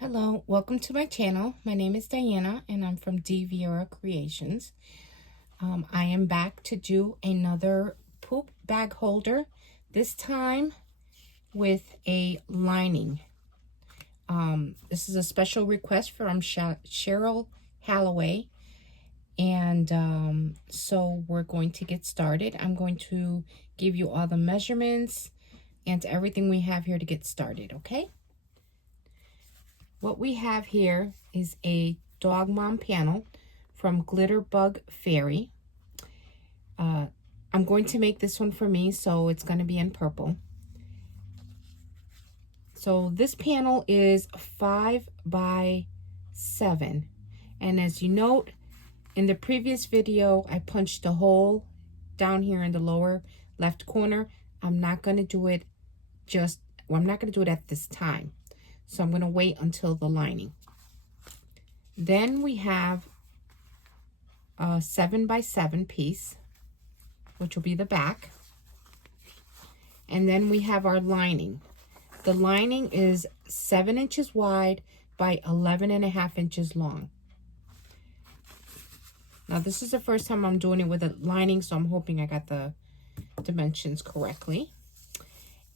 Hello, welcome to my channel. My name is Diana and I'm from dViera Creations. I am back to do another poop bag holder, this time with a lining. This is a special request from Cheryl Halloway, and so we're going to get started. I'm going to give you all the measurements and everything we have here to get started, okay? What we have here is a Dog Mom panel from Glitter Bug Fairy. I'm going to make this one for me, so it's going to be in purple. So this panel is 5 by 7. And as you note, in the previous video, I punched a hole down here in the lower left corner. I'm not going to do it I'm not going to do it at this time. So I'm going to wait until the lining. Then we have a 7 by 7 piece, which will be the back. And then we have our lining. The lining is 7 inches wide by 11.5 inches long. Now this is the first time I'm doing it with a lining, so I'm hoping I got the dimensions correctly.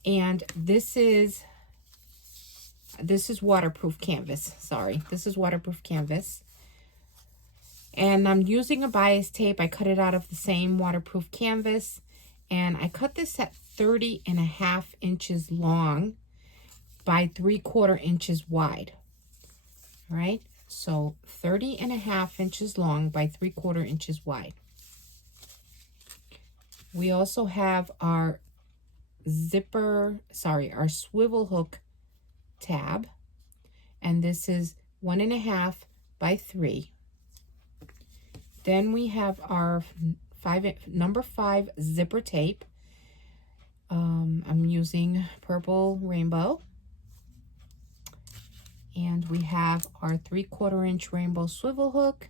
And this is waterproof canvas. Sorry, this is waterproof canvas. And I'm using a bias tape. I cut it out of the same waterproof canvas. And I cut this at 30.5 inches long by 3/4 inches wide. All right, so 30.5 inches long by 3/4 inches wide. We also have our our swivel hook tab, and this is 1.5 by 3. Then we have our number 5 zipper tape. I'm using purple rainbow, and we have our 3/4 inch rainbow swivel hook,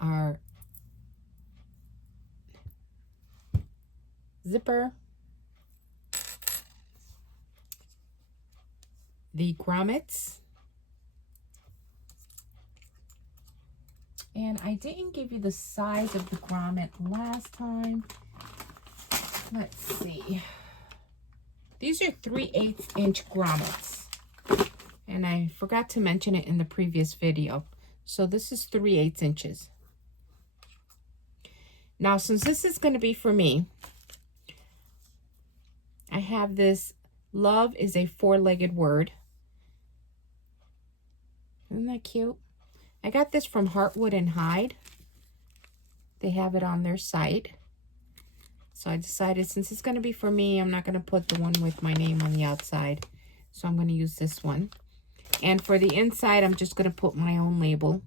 our zipper, the grommets, and I didn't give you the size of the grommet last time. Let's see. These are 3/8 inch grommets, and I forgot to mention it in the previous video. So this is 3/8 inches. Now, since this is going to be for me, I have this love is a 4-legged word. Isn't that cute? I got this from Heartwood and Hyde. They have it on their site. So I decided, since it's going to be for me, I'm not going to put the one with my name on the outside. So I'm going to use this one. And for the inside, I'm just going to put my own label.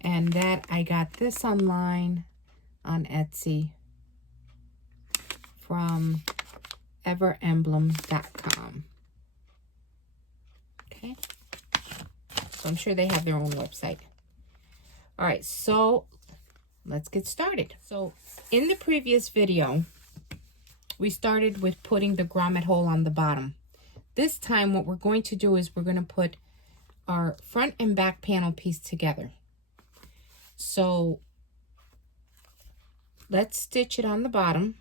And that, I got this online on Etsy from everemblem.com. Okay, so I'm sure they have their own website. All right, so let's get started. So in the previous video, we started with putting the grommet hole on the bottom. This time, what we're going to do is we're going to put our front and back panel piece together. So let's stitch it on the bottom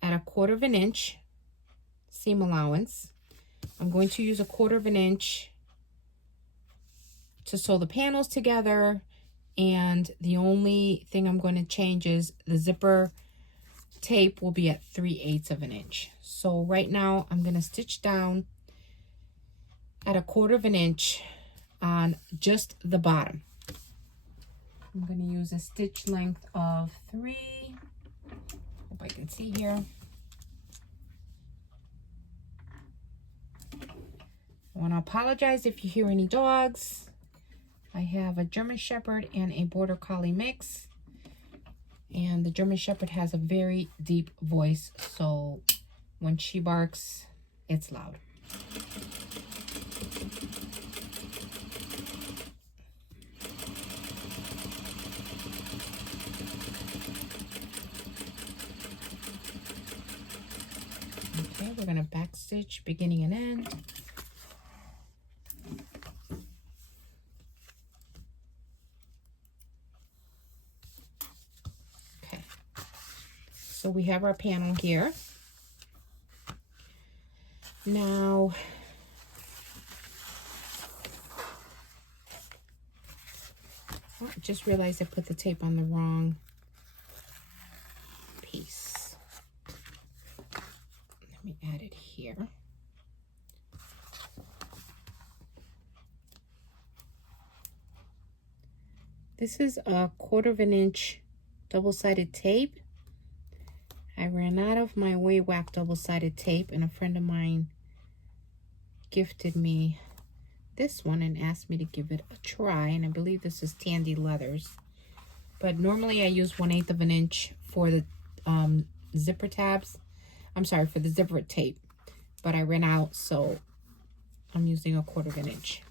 at 1/4 inch seam allowance. I'm going to use 1/4 inch to sew the panels together, and the only thing I'm going to change is the zipper tape will be at 3/8 inch. So right now I'm going to stitch down at 1/4 inch on just the bottom. I'm going to use a stitch length of 3. Hope I can see here. I want to apologize if you hear any dogs. I have a German Shepherd and a Border Collie mix. And the German Shepherd has a very deep voice, so when she barks, it's loud. Okay, we're going to back stitch beginning and end. Okay, so we have our panel here. Now, oh, I just realized I put the tape on the wrong piece. Let me add it here. This is a 1/4 inch double-sided tape. I ran out of my Way Whack double-sided tape, and a friend of mine gifted me this one and asked me to give it a try, and I believe this is Tandy Leathers. But normally I use 1/8 of an inch for the zipper tabs. I'm sorry, for the zipper tape, but I ran out, so I'm using a 1/4 of an inch.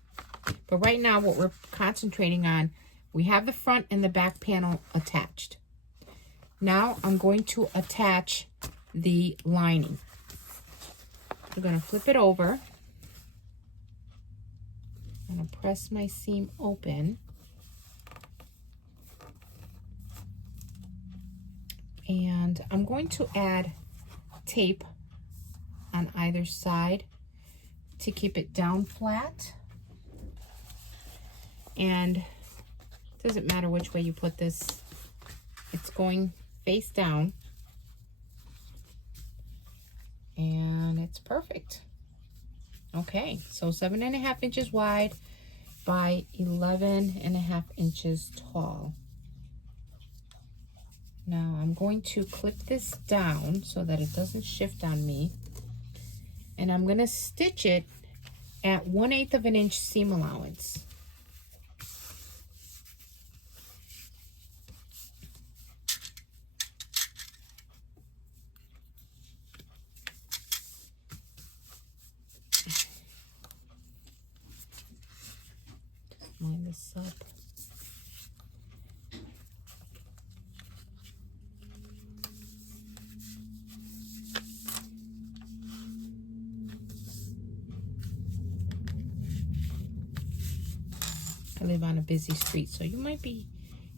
But right now what we're concentrating on, we have the front and the back panel attached. Now I'm going to attach the lining. I'm going to flip it over. I'm going to press my seam open. And I'm going to add tape on either side to keep it down flat. And it doesn't matter which way you put this, it's going face down. And it's perfect. Okay, so 7.5 inches wide by 11.5 inches tall. Now I'm going to clip this down so that it doesn't shift on me. And I'm going to stitch it at 1/8 of an inch seam allowance. Line this up. I live on a busy street, so you might be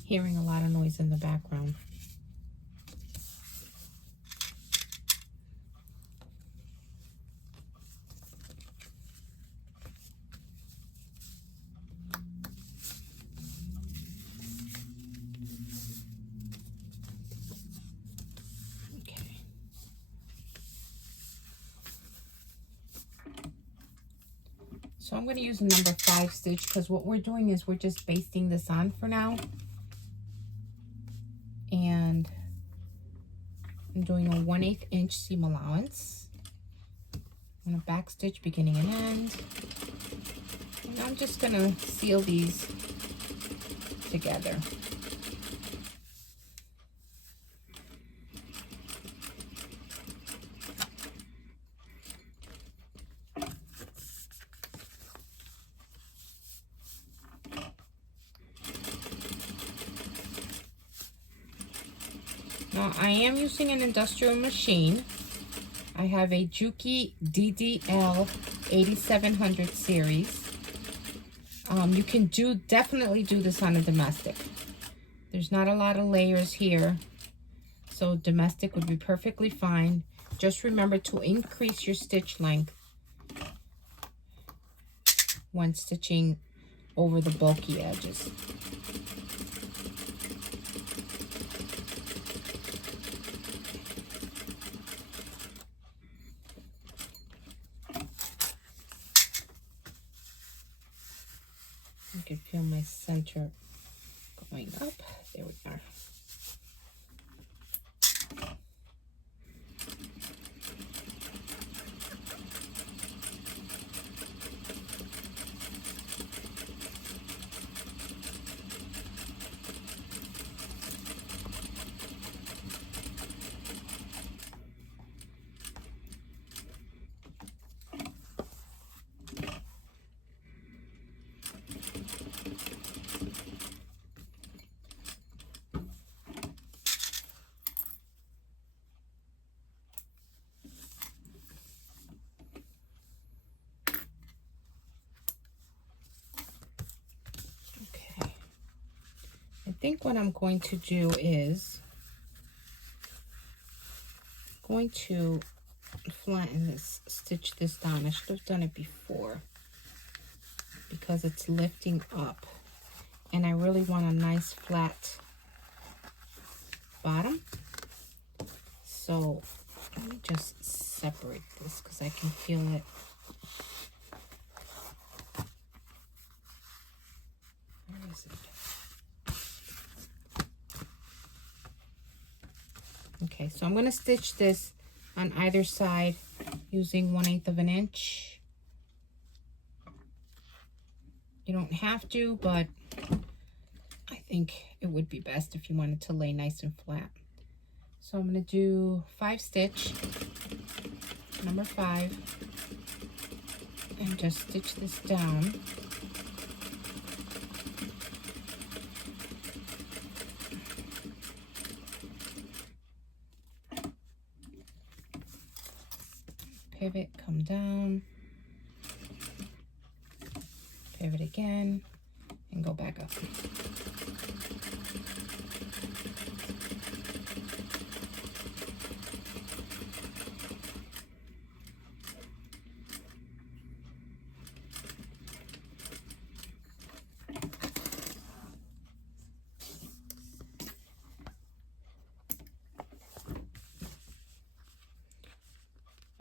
hearing a lot of noise in the background. So I'm going to use a number 5 stitch because what we're doing is we're just basting this on for now. And I'm doing a 1/8 inch seam allowance. I'm going to back stitch beginning and end. And I'm just going to seal these together. Now, I am using an industrial machine. I have a Juki DDL 8700 series. You can definitely do this on a domestic. There's not a lot of layers here, so domestic would be perfectly fine. Just remember to increase your stitch length when stitching over the bulky edges. You can feel my center going up. There we are. think what I'm going to do is going to flatten this, stitch this down. I should have done it before because it's lifting up, and I really want a nice flat bottom. So let me just separate this because I can feel it. Where is it? Okay, so I'm going to stitch this on either side using 1/8 of an inch. You don't have to, but I think it would be best if you wanted to lay nice and flat. So I'm going to do 5 stitch, number 5, and just stitch this down. Pivot, come down, pivot again, and go back up.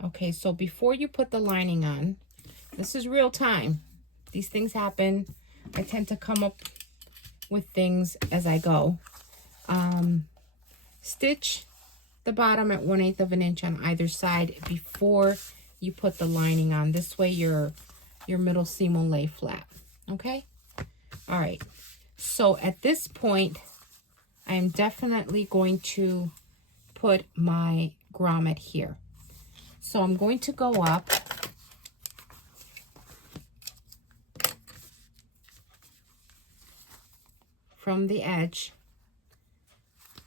Okay, so before you put the lining on, this is real time. These things happen. I tend to come up with things as I go. Stitch the bottom at 1/8 of an inch on either side before you put the lining on. This way your middle seam will lay flat. Okay? All right. So at this point, I am definitely going to put my grommet here. So I'm going to go up from the edge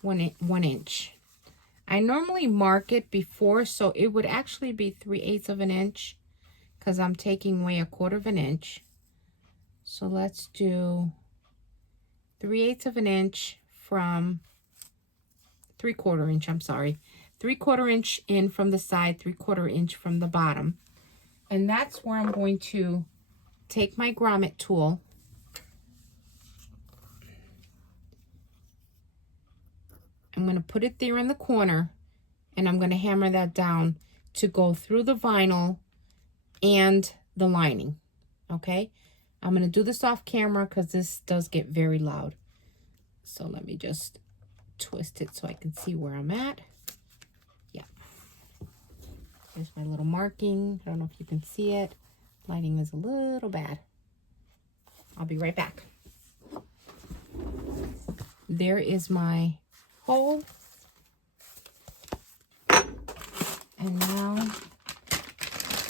1 inch. I normally mark it before, so it would actually be 3/8 of an inch because I'm taking away 1/4 of an inch. So let's do 3/8 of an inch from 3/4 inch, I'm sorry. 3/4 inch in from the side, 3/4 inch from the bottom. And that's where I'm going to take my grommet tool I'm going to put it there in the corner, and I'm going to hammer that down to go through the vinyl and the lining. Okay, I'm going to do this off camera because this does get very loud. So let me just twist it so I can see where I'm at. Yeah, there's my little marking. I don't know if you can see it. Lighting is a little bad. I'll be right back. There is my hole. And now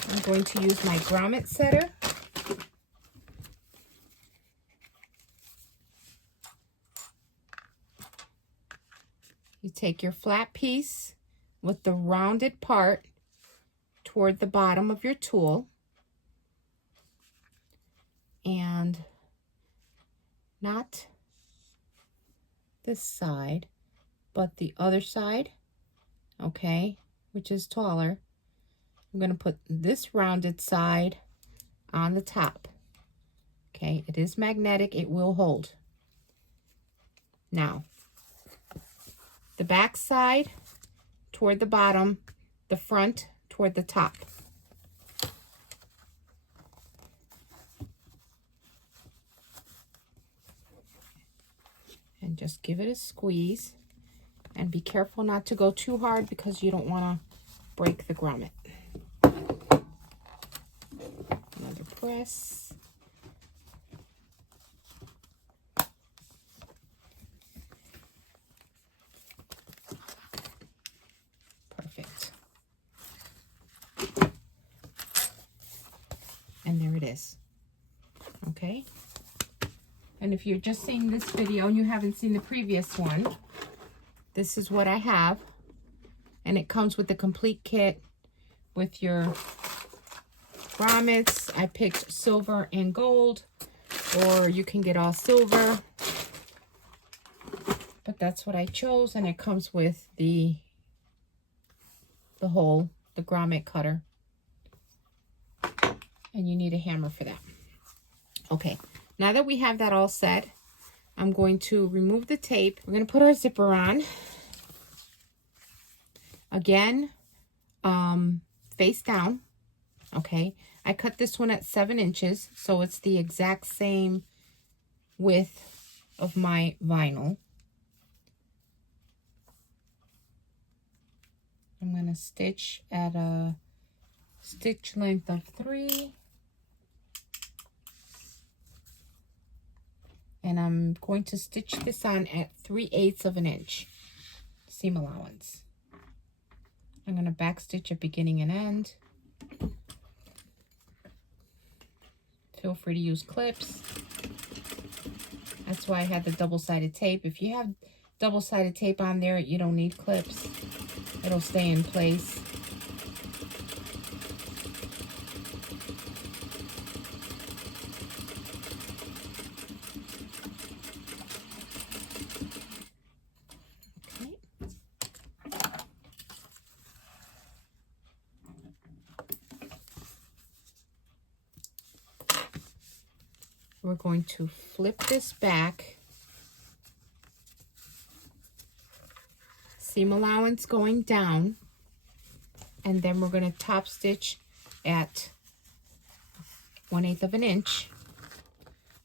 I'm going to use my grommet setter. You take your flat piece with the rounded part toward the bottom of your tool, and not this side, but the other side, okay, which is taller. I'm going to put this rounded side on the top. Okay, it is magnetic, it will hold. Now, the back side toward the bottom, the front toward the top. And just give it a squeeze. And be careful not to go too hard because you don't want to break the grommet. Another press. Perfect. And there it is. Okay. And if you're just seeing this video and you haven't seen the previous one, this is what I have. And it comes with the complete kit with your grommets. I picked silver and gold, or you can get all silver. but that's what I chose, and it comes with the hole, the grommet cutter, and you need a hammer for that. Okay, now that we have that all set, I'm going to remove the tape. We're going to put our zipper on. Again, face down. Okay, I cut this one at 7 inches, so it's the exact same width of my vinyl. I'm going to stitch at a stitch length of 3. And I'm going to stitch this on at 3/8 of an inch seam allowance. I'm going to back stitch at beginning and end. Feel free to use clips. That's why I had the double-sided tape. If you have double-sided tape on there, you don't need clips. It'll stay in place. We're going to flip this back, seam allowance going down, and then we're going to top stitch at 1/8 of an inch,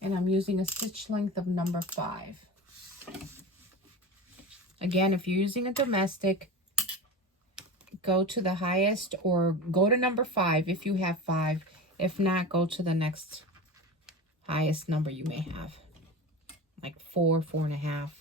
and I'm using a stitch length of number 5. Again, if you're using a domestic, go to the highest or go to number 5 if you have 5. If not, go to the next highest number you may have, like 4, 4.5.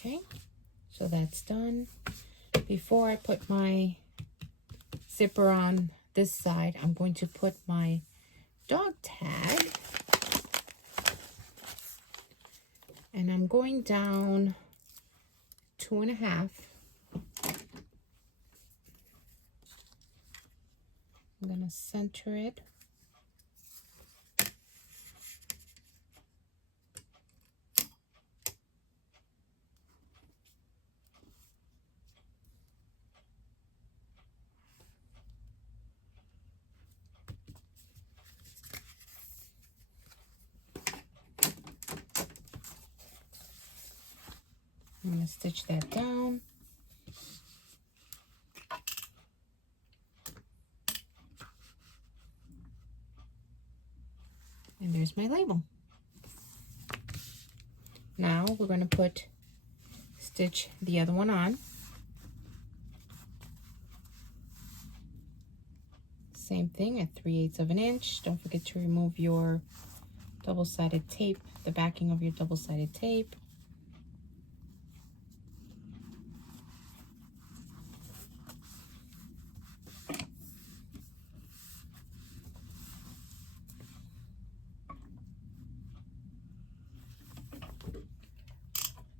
Okay, so that's done. Before I put my zipper on this side, I'm going to put my dog tag, and I'm going down 2.5. I'm going to center it. I'm going to stitch that down. And there's my label. Now we're going to stitch the other one on. Same thing at 3/8 of an inch. Don't forget to remove your double-sided tape, the backing of your double-sided tape.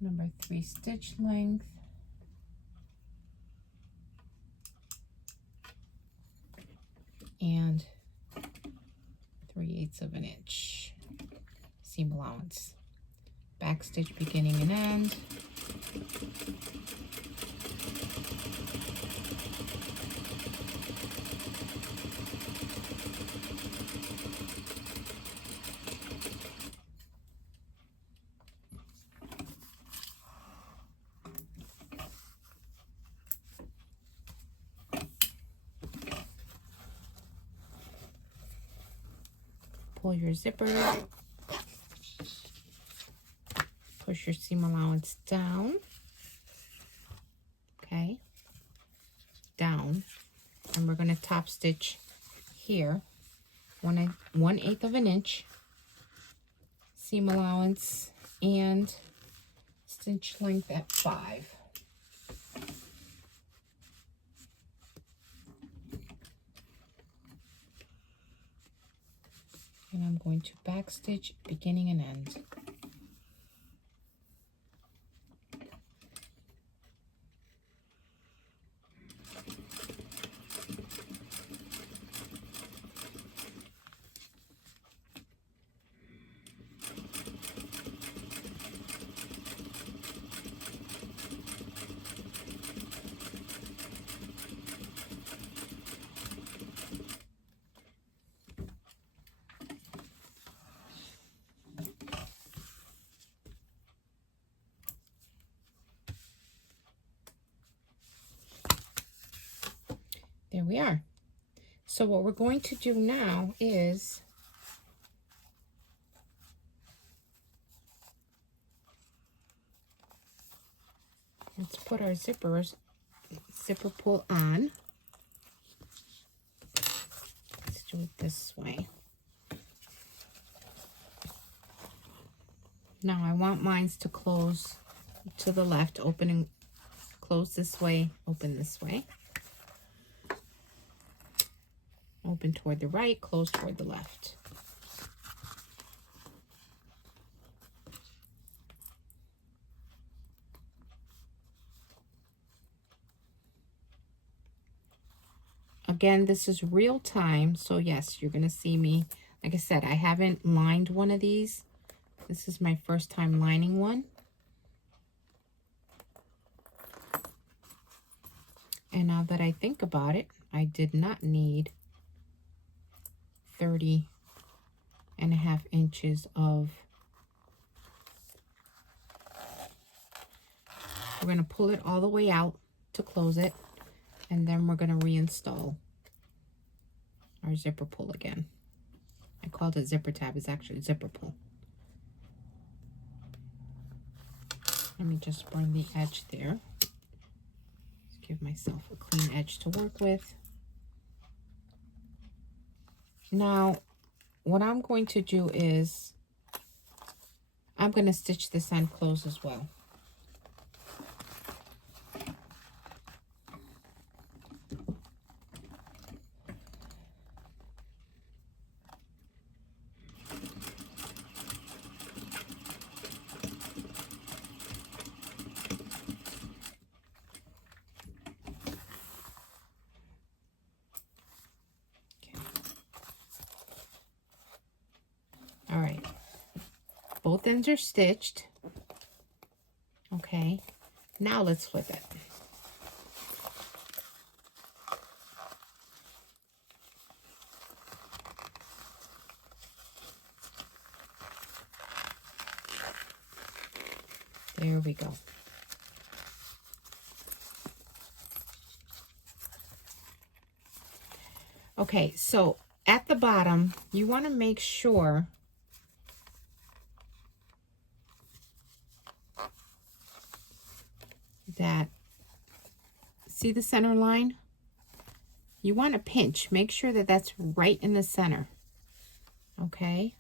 Number 3 stitch length. And 3/8 of an inch seam allowance. Back stitch beginning and end. Pull your zipper, push your seam allowance down, okay, down, and we're going to top stitch here, 1/8 of an inch, seam allowance, and stitch length at 5. And I'm going to back stitch beginning and end. There we are. So what we're going to do now is let's put our zipper pull on. Let's do it this way. Now I want mine to close to the left, open and close this way, open this way. Open toward the right, close toward the left. Again, this is real time, so yes, you're gonna see me. Like I said, I haven't lined one of these. This is my first time lining one. And now that I think about it, I did not need 30.5 inches of, we're going to pull it all the way out to close it, and then we're going to reinstall our zipper pull again. I called it zipper tab, it's actually zipper pull. Let me just bring the edge there. Let's give myself a clean edge to work with. Now, what I'm going to do is, I'm going to stitch this end close as well. All right, both ends are stitched. Okay, now let's flip it. There we go. Okay, so at the bottom, you want to make sure that, see the center line? You want to pinch, make sure that that's right in the center, okay?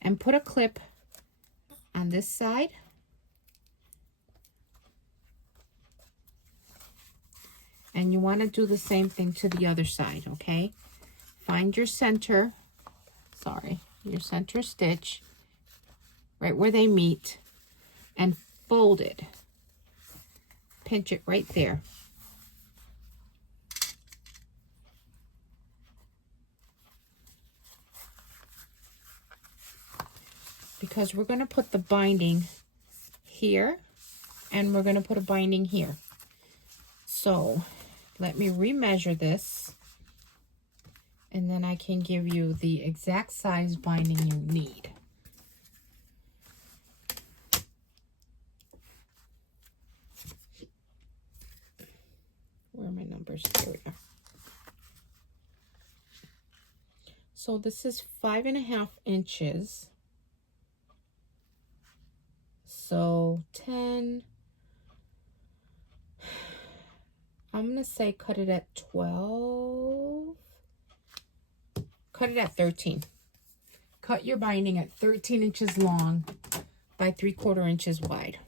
And put a clip on this side. And you want to do the same thing to the other side, okay? Find your center, your center stitch, right where they meet, and fold it. Pinch it right there. Because we're going to put the binding here, and we're going to put a binding here. So let me remeasure this, and then I can give you the exact size binding you need. Where are my numbers? There we go. So this is 5.5 inches. So 10, I'm going to say cut it at 12, cut it at 13. cut your binding at 13 inches long by 3/4 inches wide.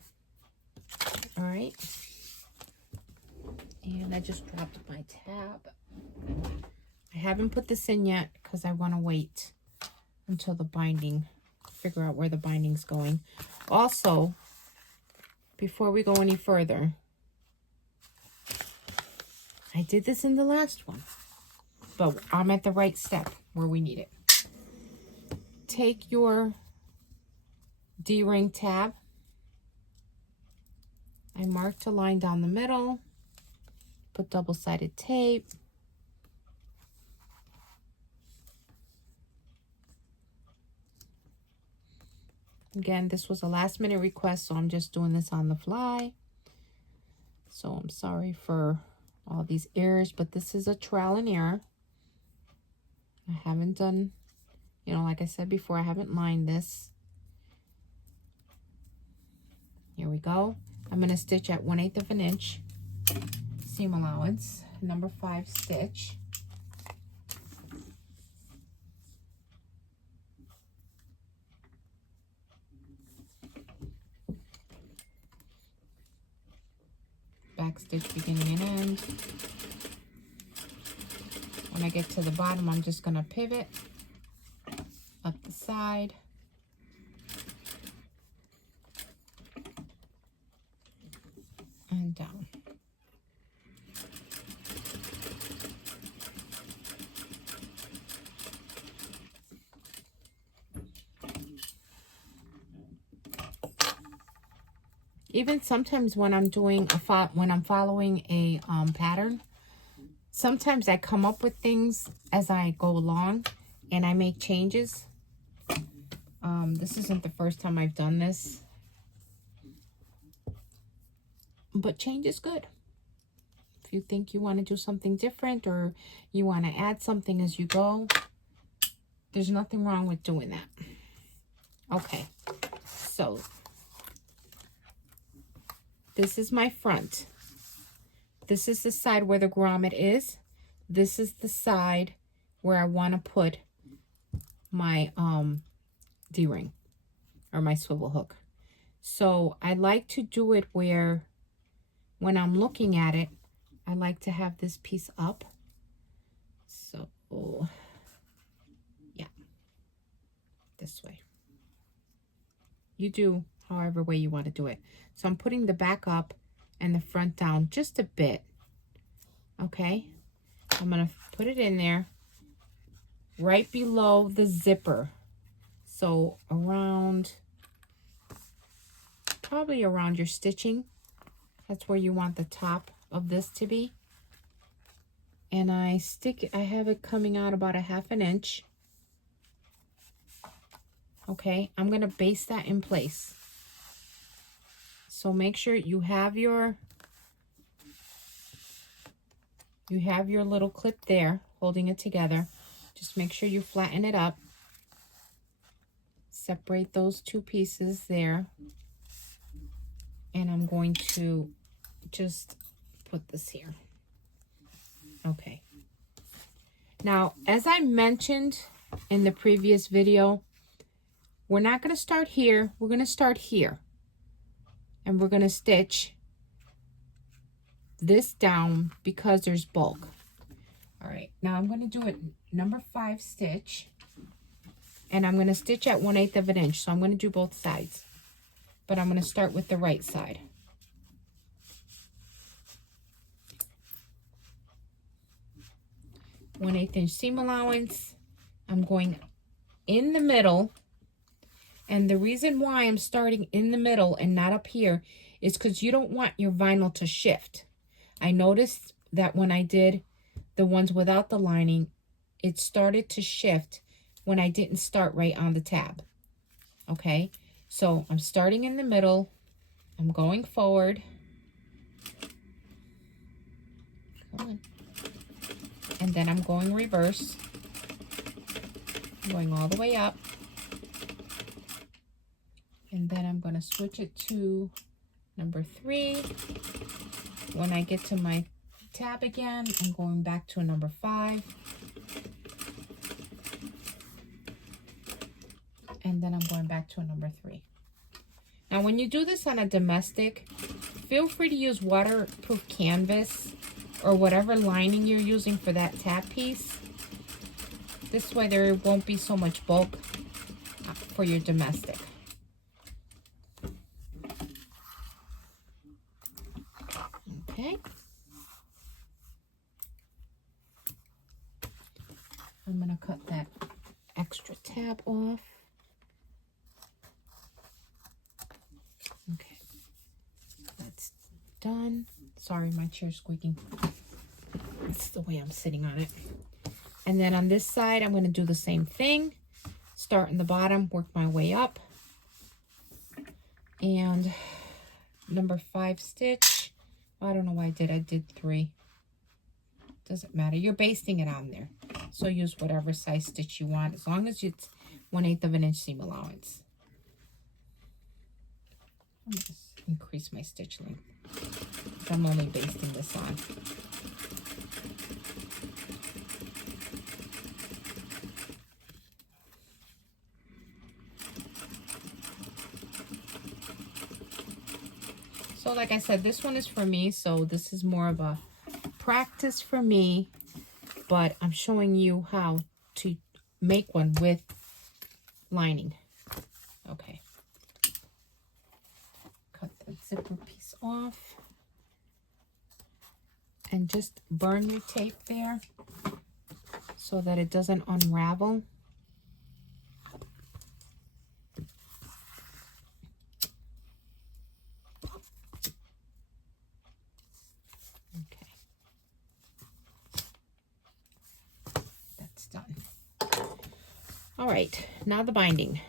All right. And I just dropped my tab. I haven't put this in yet because I want to wait until the binding, figure out where the binding's going. Also, before we go any further, I did this in the last one, but I'm at the right step where we need it. Take your D-ring tab. I marked a line down the middle, put double-sided tape. Again, this was a last-minute request, so I'm just doing this on the fly. So I'm sorry for all these errors, but this is a trial and error. I haven't done, you know, like I said before, I haven't lined this. Here we go. I'm going to stitch at 1/8 of an inch seam allowance, number 5 stitch. Back stitch beginning and end. When I get to the bottom, I'm just going to pivot up the side. And down. Even sometimes when I'm doing when I'm following a pattern, sometimes I come up with things as I go along and I make changes. This isn't the first time I've done this, but change is good. If you think you want to do something different or you want to add something as you go, there's nothing wrong with doing that. Okay, so this is my front. This is the side where the grommet is. This is the side where I want to put my D-ring or my swivel hook. So I like to do it where when I'm looking at it, I like to have this piece up. So yeah, this way. You do however way you want to do it. So I'm putting the back up and the front down just a bit. Okay, I'm going to put it in there right below the zipper. So around, probably around your stitching. That's where you want the top of this to be. And I have it coming out about 1/2 inch. Okay, I'm going to base that in place. So make sure you have your little clip there holding it together. Just make sure you flatten it up. Separate those two pieces there. And I'm going to just put this here. Okay. Now, as I mentioned in the previous video, we're not going to start here. We're going to start here. And we're going to stitch this down because there's bulk. All right, now I'm going to do it number 5 stitch. And I'm going to stitch at 1/8 of an inch. So I'm going to do both sides. But I'm going to start with the right side. .1/8 inch seam allowance. I'm going in the middle. And the reason why I'm starting in the middle and not up here is because you don't want your vinyl to shift. I noticed that when I did the ones without the lining, it started to shift when I didn't start right on the tab. Okay, so I'm starting in the middle. I'm going forward. Come on. And then I'm going reverse. I'm going all the way up. And then I'm going to switch it to number 3. When I get to my tab again, I'm going back to a number 5. And then I'm going back to a number 3. Now, when you do this on a domestic, feel free to use waterproof canvas or whatever lining you're using for that tab piece. This way there won't be so much bulk for your domestic. Okay. I'm going to cut that extra tab off. Okay, that's done. Sorry, my chair's squeaking. That's the way I'm sitting on it. And then on this side, I'm going to do the same thing. Start in the bottom, work my way up. And number 5 stitch. I don't know why I did 3. Doesn't matter. You're basting it on there. So use whatever size stitch you want, as long as it's 1/8 of an inch seam allowance. I'm going to increase my stitch length. I'm only basting this on. So like I said, this one is for me, so this is more of a practice for me, but I'm showing you how to make one with lining. Okay. Cut the zipper piece off. And just burn your tape there so that it doesn't unravel. Okay. That's done. All right, now the binding.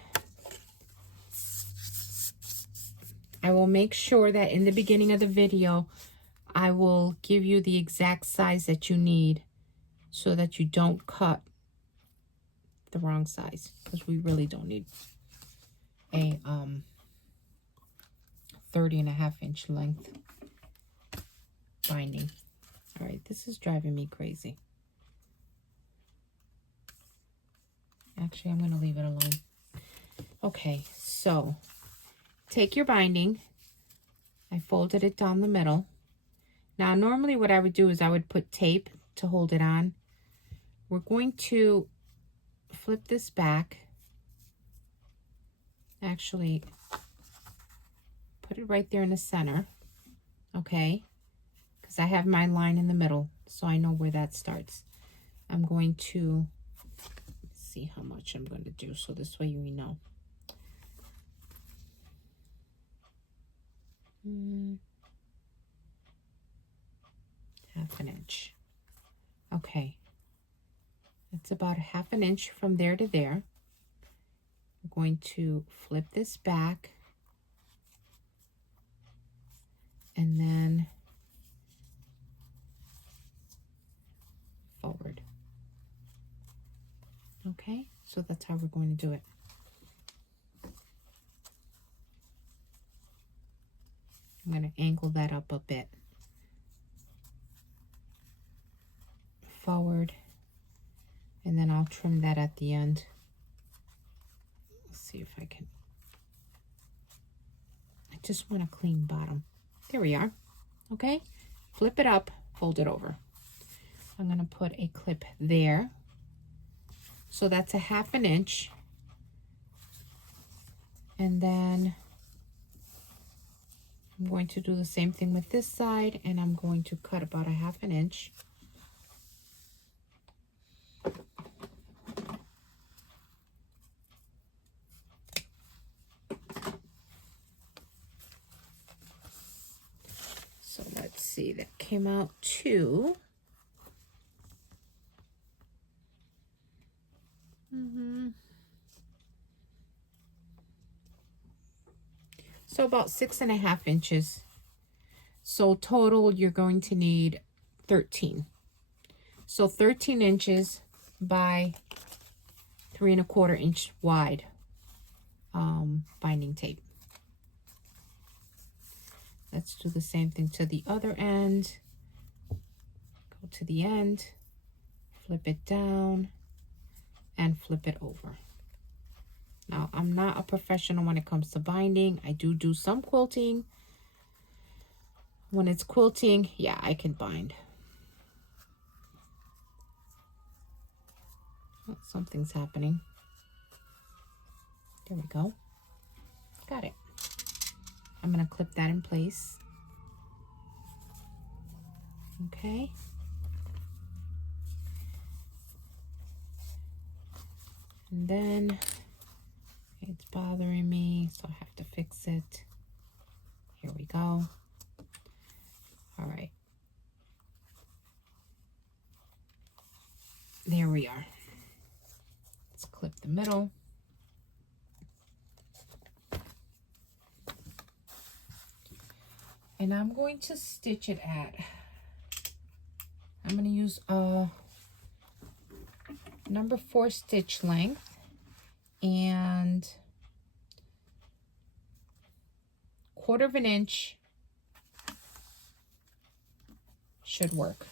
I will make sure that in the beginning of the video, I will give you the exact size that you need so that you don't cut the wrong size, because we really don't need a 30.5 inch length binding. All right, this is driving me crazy. Actually, I'm going to leave it alone. Okay, so take your binding. I folded it down the middle. Now, normally what I would do is I would put tape to hold it on. We're going to flip this back. Actually, put it right there in the center, okay? Because I have my line in the middle, so I know where that starts. I'm going to see how much I'm going to do, so this way you know. Half an inch. Okay, it's about 1/2 inch from there to there. I'm going to flip this back and then forward. Okay, so that's how we're going to do it. I'm going to angle that up a bit. Forward, and then I'll trim that at the end. Let's see if I can. I just want a clean bottom. There we are. Okay, flip it up, fold it over. I'm going to put a clip there. So that's 1/2 inch. And then I'm going to do the same thing with this side, and I'm going to cut about 1/2 inch. So let's see, that came out to so about 6.5 inches. So total you're going to need 13. So 13 inches by 3¼ inch wide binding tape. Let's do the same thing to the other end. Go to the end, flip it down, and flip it over. Now, I'm not a professional when it comes to binding. I do some quilting. When it's quilting, yeah, I can bind. Oh, something's happening. There we go. Got it. I'm going to clip that in place. Okay. And then it's bothering me, so I have to fix it. Here we go. All right. There we are. Let's clip the middle. And I'm going to stitch it at, I'm going to use a number 4 stitch length and 1/4 inch should work.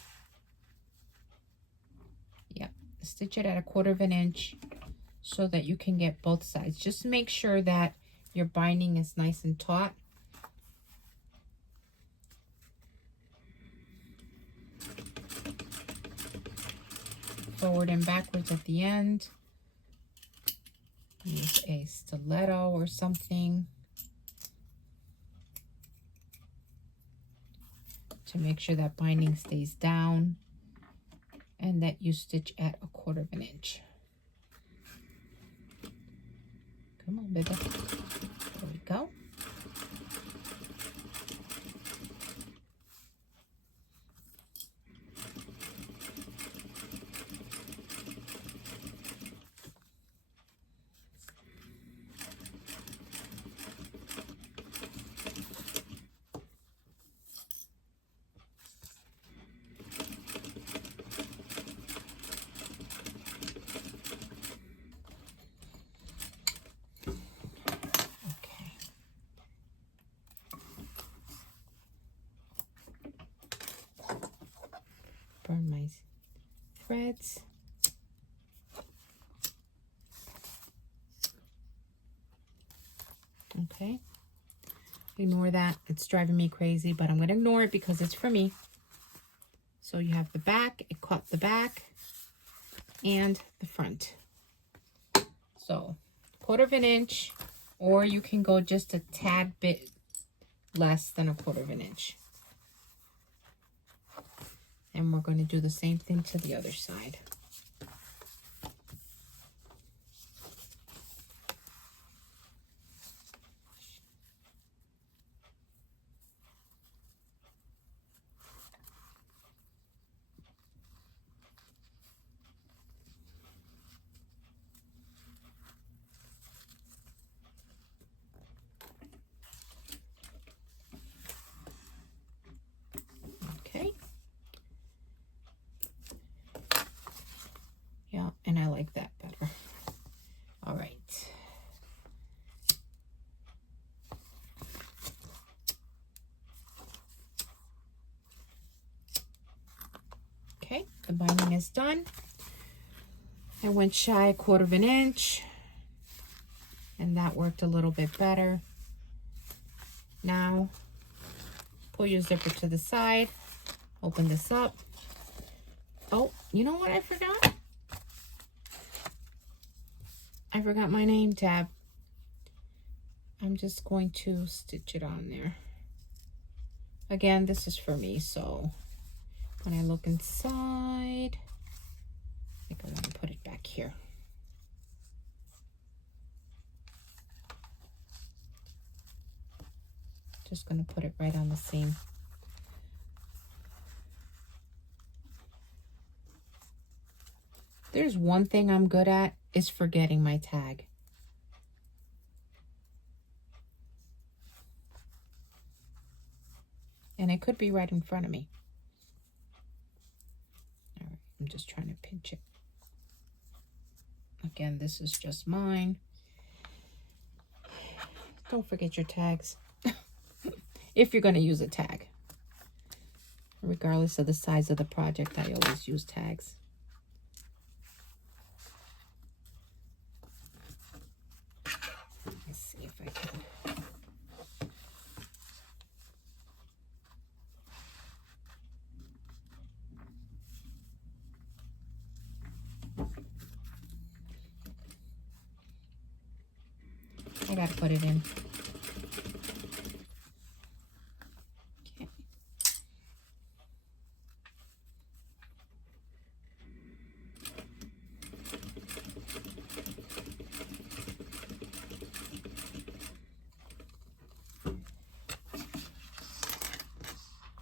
Yep, stitch it at 1/4 inch so that you can get both sides. Just make sure that your binding is nice and taut. Forward and backwards at the end. Use a stiletto or something to make sure that binding stays down and that you stitch at 1/4 inch. Come on, baby. There we go. Burn my threads. Okay. Ignore that. It's driving me crazy, but I'm going to ignore it because it's for me. So you have the back. It caught the back and the front. So 1/4 inch, or you can go just a tad bit less than 1/4 inch. And we're going to do the same thing to the other side. Okay. Yeah, and I like that better. All right. Okay, the binding is done. I went shy 1/4 inch, and that worked a little bit better. Now, pull your zipper to the side, open this up. Oh, you know what I forgot? I forgot my name tab. I'm just going to stitch it on there. Again, this is for me, so when I look inside, I think I want to put it back here. Just going to put it right on the seam. There's one thing I'm good at, is forgetting my tag. And it could be right in front of me. All right, I'm just trying to pinch it. Again, this is just mine. Don't forget your tags. If you're going to use a tag. Regardless of the size of the project, I always use tags. I gotta put it in. Okay.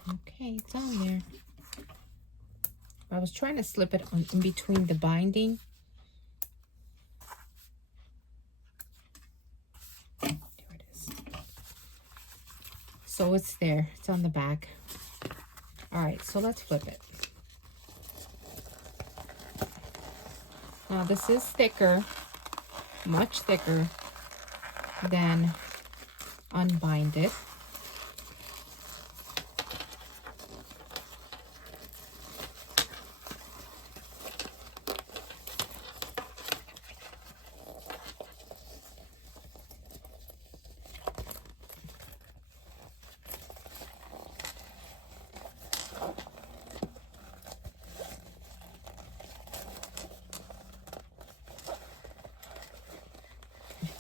Okay, it's on there. I was trying to slip it in between the binding. There it is. So it's there. It's on the back. All right, so let's flip it. Now this is thicker, much thicker than unbinded.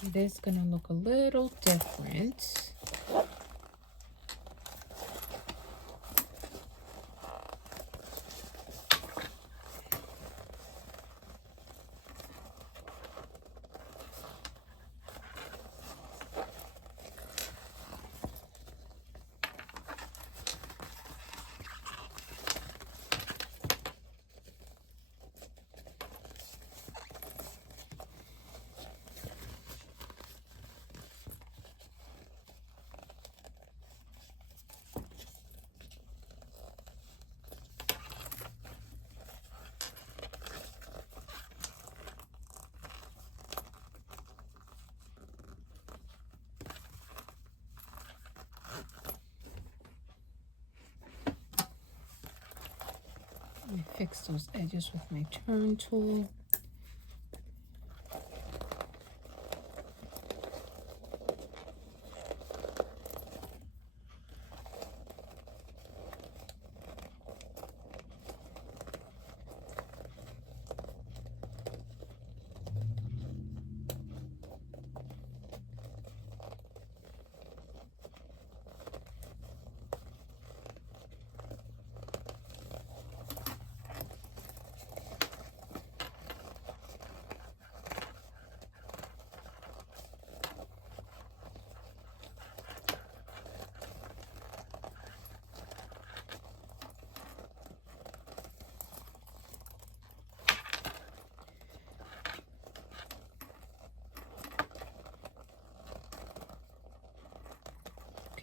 It is going to look a little different. Let me fix those edges with my turn tool.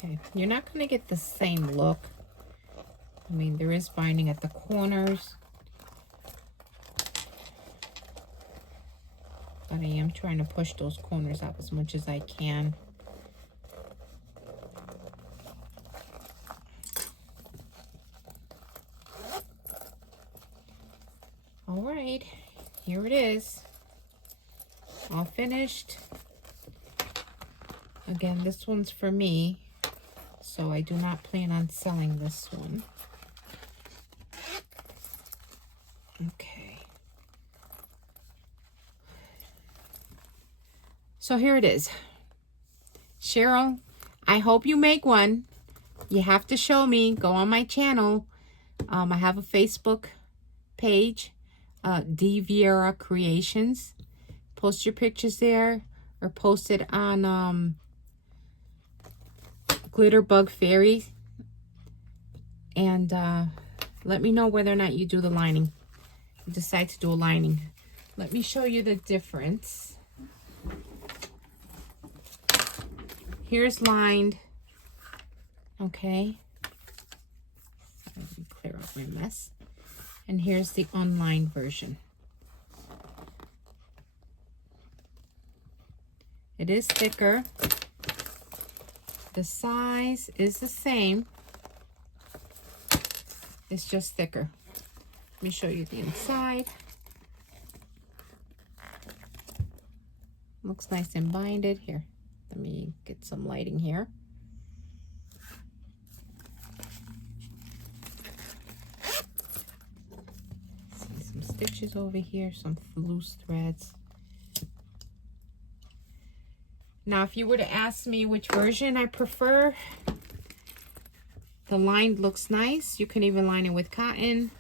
Okay, you're not going to get the same look. I mean, there is binding at the corners, but I am trying to push those corners up as much as I can. All right, here it is, all finished. Again, this one's for me, so I do not plan on selling this one. Okay. So here it is. Cheryl, I hope you make one. You have to show me. Go on my channel. I have a Facebook page, dViera Creations. Post your pictures there, or post it on Glitter Bug Fairy, and let me know whether or not you do the lining. You decide to do a lining. Let me show you the difference. Here's lined. Okay. Let me clear up my mess. And here's the unlined version. It is thicker. The size is the same. It's just thicker. Let me show you the inside. Looks nice and binded. Here, let me get some lighting here. See some stitches over here, some loose threads. Now, if you were to ask me which version I prefer, the lined looks nice. You can even line it with cotton.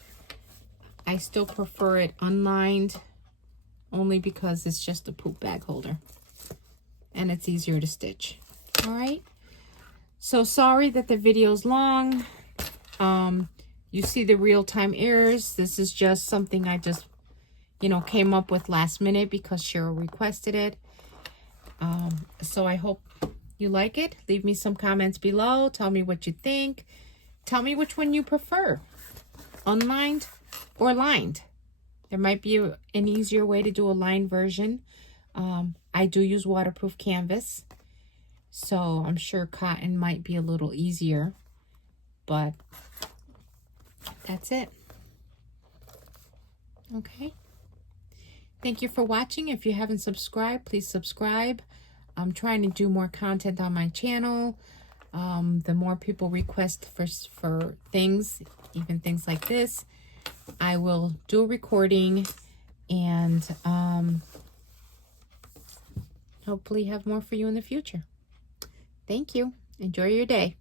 I still prefer it unlined, only because it's just a poop bag holder and it's easier to stitch. All right. So sorry that the video's long. You see the real-time errors. This is just something I just, came up with last minute because Cheryl requested it. So I hope you like it. Leave me some comments below. Tell me what you think. Tell me which one you prefer, unlined or lined. There might be an easier way to do a lined version. I do use waterproof canvas, so I'm sure cotton might be a little easier, but that's it. Okay. Thank you for watching. If you haven't subscribed, please subscribe. I'm trying to do more content on my channel. The more people request for things, even things like this, I will do a recording and hopefully have more for you in the future. Thank you. Enjoy your day.